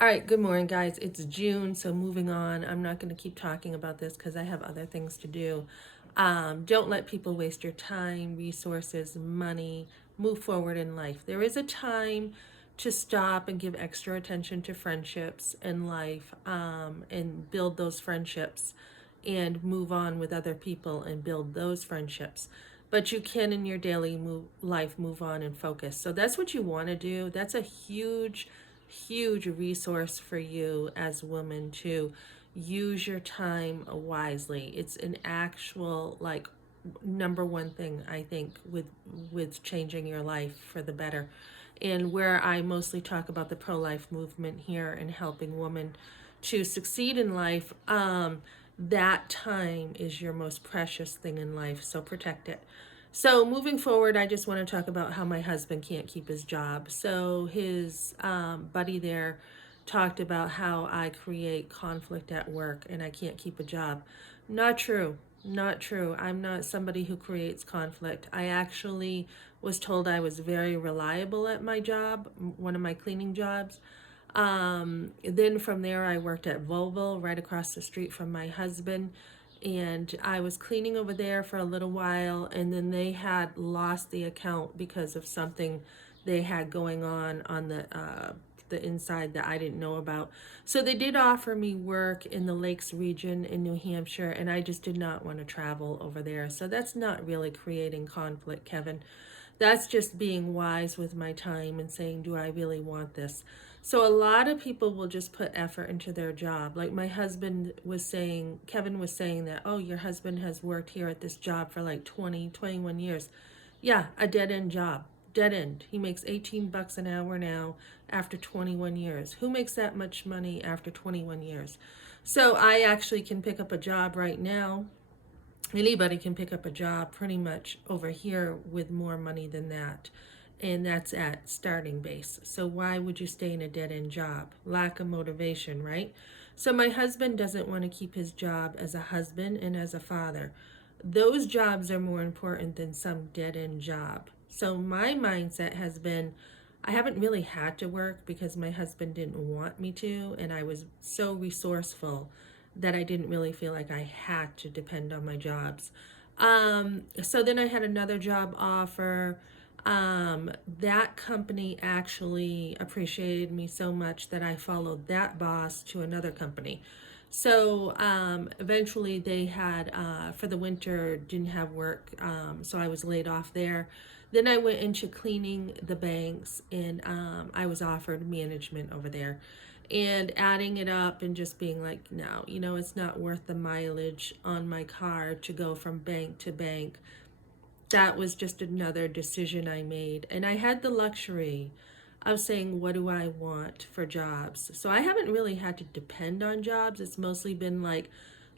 All right, good morning, guys. It's June, so moving on. I'm not going to keep talking about this because I have other things to do. Don't let people waste your time, resources, money. Move forward in life. There is a time to stop and give extra attention to friendships in life and build those friendships and move on with other people and build those friendships. But you can in your daily life move on and focus. So that's what you want to do. That's a huge resource for you as women to use your time wisely. It's an actual like number one thing I think with changing your life for the better. And where I mostly talk about the pro-life movement here and helping women to succeed in life, that time is your most precious thing in life, so protect it. So moving forward, I just want to talk about how my husband can't keep his job. So his buddy there talked about how I create conflict at work and I can't keep a job. Not true. Not true. I'm not somebody who creates conflict. I actually was told I was very reliable at my job, one of my cleaning jobs. Then from there, I worked at Volvo right across the street from my husband. And I was cleaning over there for a little while, and then they had lost the account because of something they had going on the inside that I didn't know about. So they did offer me work in the Lakes region in New Hampshire, and I just did not want to travel over there. So that's not really creating conflict, Kevin. That's just being wise with my time and saying, do I really want this? So a lot of people will just put effort into their job. Like my husband was saying, Kevin was saying that, oh, your husband has worked here at this job for like 20, 21 years. Yeah, a dead end job. Dead end. He makes 18 bucks an hour now after 21 years. Who makes that much money after 21 years? So I actually can pick up a job right now. Anybody can pick up a job pretty much over here with more money than that. And that's at starting base. So why would you stay in a dead end job? Lack of motivation, right? So my husband doesn't want to keep his job as a husband and as a father. Those jobs are more important than some dead end job. So my mindset has been I haven't really had to work because my husband didn't want me to, and I was so resourceful that I didn't really feel like I had to depend on my jobs. So then I had another job offer. That company actually appreciated me so much that I followed that boss to another company. So eventually they had, for the winter, didn't have work. So I was laid off there. Then I went into cleaning the banks and I was offered management over there. And adding it up and just being like, no, it's not worth the mileage on my car to go from bank to bank. That was just another decision I made. And I had the luxury of saying, what do I want for jobs? So I haven't really had to depend on jobs. It's mostly been like,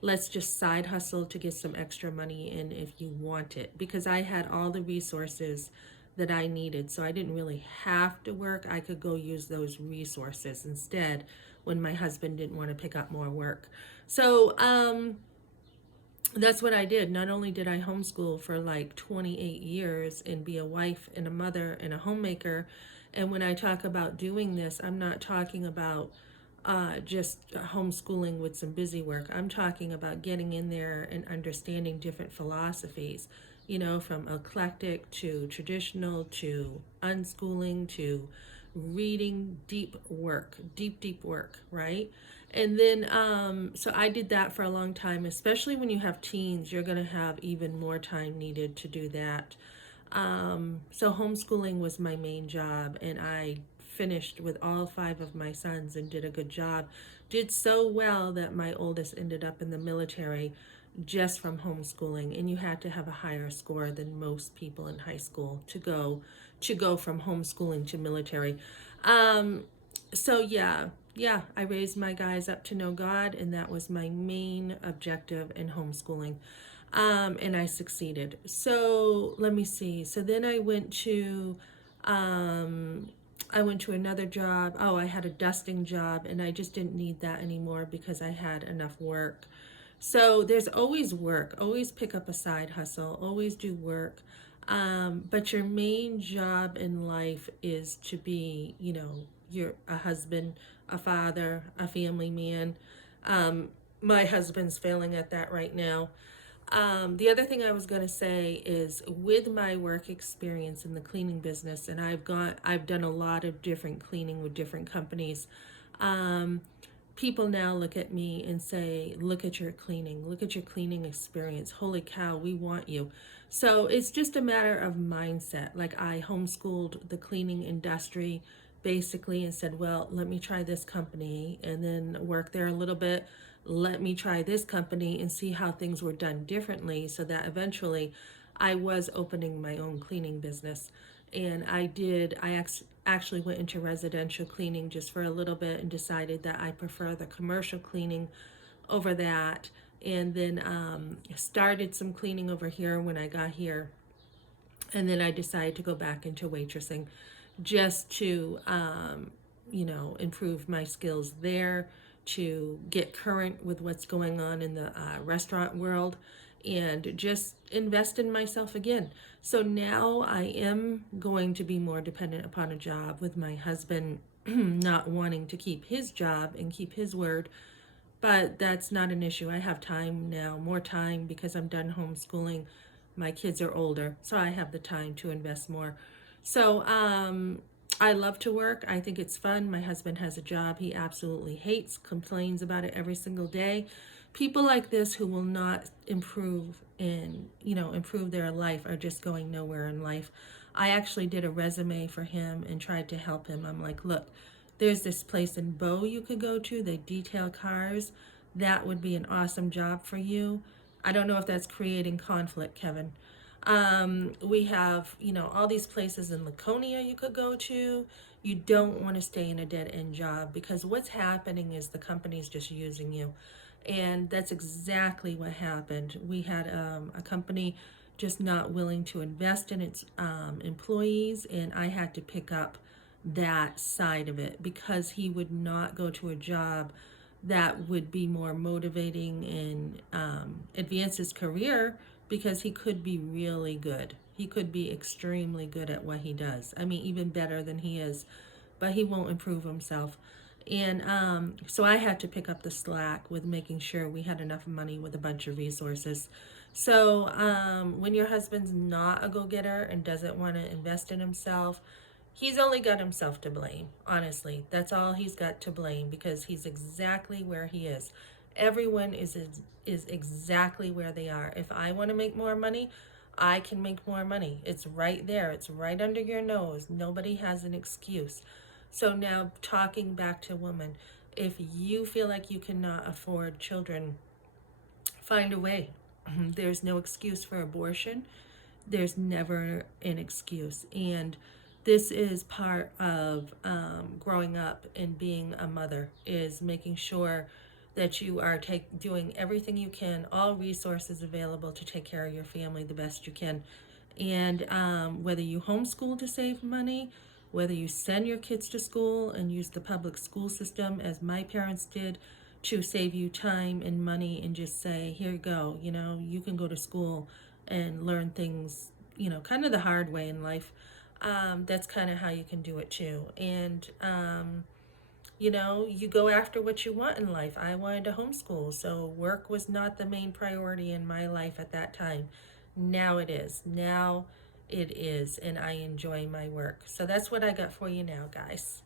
let's just side hustle to get some extra money in if you want it. Because I had all the resources that I needed. So I didn't really have to work. I could go use those resources instead when my husband didn't want to pick up more work. So, that's what I did. Not only did I homeschool for like 28 years and be a wife and a mother and a homemaker, and when I talk about doing this, I'm not talking about just homeschooling with some busy work. I'm talking about getting in there and understanding different philosophies, from eclectic to traditional to unschooling to reading deep work, right? And then, so I did that for a long time, especially when you have teens, you're going to have even more time needed to do that. So homeschooling was my main job, and I finished with all five of my sons and did a good job. Did so well that my oldest ended up in the military just from homeschooling, and you had to have a higher score than most people in high school to go from homeschooling to military. Um, so yeah, I raised my guys up to know God, and that was my main objective in homeschooling. And I succeeded. So let me see. So then um, I went to another job. Oh, I had a dusting job, and I just didn't need that anymore because I had enough work. So there's always work. Always pick up a side hustle. Always do work. But your main job in life is to be, you're a husband, a father, a family man. Um, my husband's failing at that right now. The other thing I was going to say is with my work experience in the cleaning business, and I've done a lot of different cleaning with different companies. Um, People now look at me and say, look at your cleaning experience. Holy cow, we want you. So it's just a matter of mindset. Like I homeschooled the cleaning industry basically and said, well, let me try this company and then work there a little bit. Let me try this company and see how things were done differently so that eventually I was opening my own cleaning business. And actually went into residential cleaning just for a little bit and decided that I prefer the commercial cleaning over that. And then started some cleaning over here when I got here. And then I decided to go back into waitressing just to, improve my skills there, to get current with what's going on in the restaurant world, and just invest in myself again. So now I am going to be more dependent upon a job with my husband not wanting to keep his job and keep his word. But that's not an issue. I have time now, more time because I'm done homeschooling. My kids are older, so I have the time to invest more. So I love to work. I think it's fun. My husband has a job he absolutely hates, complains about it every single day. People like this who will not improve their life are just going nowhere in life. I actually did a resume for him and tried to help him. I'm like, look, there's this place in Bow you could go to. They detail cars. That would be an awesome job for you. I don't know if that's creating conflict, Kevin. We have, all these places in Laconia you could go to. You don't want to stay in a dead end job because what's happening is the company's just using you. And that's exactly what happened. We had a company just not willing to invest in its employees, and I had to pick up that side of it because he would not go to a job that would be more motivating and advance his career because he could be really good. He could be extremely good at what he does. I mean, even better than he is, but he won't improve himself. And so I had to pick up the slack with making sure we had enough money with a bunch of resources. So when your husband's not a go-getter and doesn't want to invest in himself, he's only got himself to blame. Honestly, that's all he's got to blame because he's exactly where he is. Everyone is exactly where they are. If I want to make more money, I can make more money. It's right there. It's right under your nose. Nobody has an excuse. So now talking back to women, if you feel like you cannot afford children, find a way. There's no excuse for abortion. There's never an excuse. And this is part of growing up and being a mother, is making sure that you are doing everything you can, all resources available to take care of your family the best you can. And whether you homeschool to save money, whether you send your kids to school and use the public school system as my parents did to save you time and money and just say, here you go, you can go to school and learn things, kind of the hard way in life. That's kind of how you can do it too. And, you go after what you want in life. I wanted to homeschool, so work was not the main priority in my life at that time. Now it is. Now it is, and I enjoy my work. So that's what I got for you now, guys.